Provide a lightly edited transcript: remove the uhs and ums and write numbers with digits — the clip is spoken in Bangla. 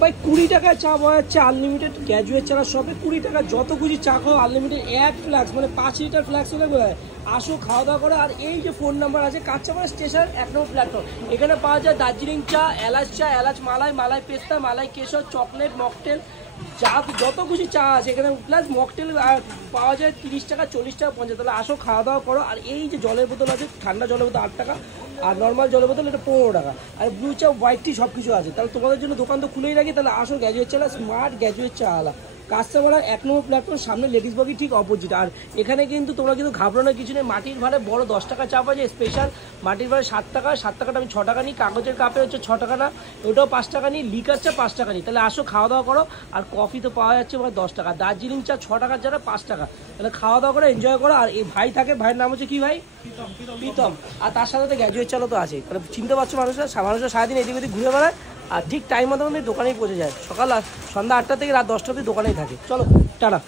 ভাই 20 টাকায় চা পাওয়া যাচ্ছে আনলিমিটেড গ্র্যাজুয়েট চারা শপে। 20 টাকা যত খুশি চা খাও আনলিমিটেড। এক ফ্ল্যাক্স মানে 5 লিটার ফ্ল্যাক্স হলে বোঝায়। আসো খাওয়া দাওয়া করে। আর এই যে ফোন নাম্বার আছে কাঁচাপাড়া স্টেশন 1 নম্বর প্ল্যাটফর্ম, এখানে পাওয়া যায় দার্জিলিং চা, এলাচ মালাই, মালাই পেস্তা, মালাই কেশর, চকলেট, মকটেল, যা যত খুশি চা আছে এখানে। প্লাস মকটেল পাওয়া যায় 30 টাকা, 40 টাকা, 50। তাহলে আসো খাওয়া দাওয়া করো। আর এই যে জলের বোতল আছে, ঠান্ডা জলের বোতল 8 টাকা, আর নর্মাল জলের বোতল এটা 15 টাকা। আর ব্লু চা, হোয়াইট টি সব কিছু আছে। তাহলে তোমাদের জন্য দোকান তো খুলেই রাখি। তাহলে আসো গ্র্যাজুয়েট চা, স্মার্ট গ্র্যাজুয়েট চা আলা কাস্টমার 1 নম্বর প্ল্যাটফর্ম, সামনে লেডিস বগি ঠিক অপোজিট। আর এখানে কিন্তু তোমরা কিন্তু ঘাবড়ানোর কিছু নেই। মাটির ভাড়ে বড় 10 টাকা চা পাওয়া যায় স্পেশাল। মাটির ভাড়ে 7 টাকা, 7 টাকাটা আমি 6 টাকা নিই। কাগজের কাপে হচ্ছে 6 টাকা না, ওটাও 5 টাকা নিই। লিকার চা 5 টাকা নিই। তাহলে আসো খাওয়া দাওয়া করো। আর কফি তো পাওয়া যাচ্ছে 10 টাকা। দার্জিলিং চা 6 টাকার যারা 5 টাকা। তাহলে খাওয়া দাওয়া করে এনজয় করো। আর এই ভাই থাকে, ভাইয়ের নাম হচ্ছে কি ভাই? প্রীতম। আর তার সাথে তো গ্র্যাজুয়েট চালও তো আছে। তাহলে চিনতে পারছো মানুষরা সারাদিন এদিক ওদিক ঘুরে বেড়ায়। আর ঠিক টাইম মতো দোকানেই পৌঁছে যায়। সকাল সন্ধ্যা 8টা থেকে রাত 10টা অবধি দোকানেই থাকে। চলো টাটা।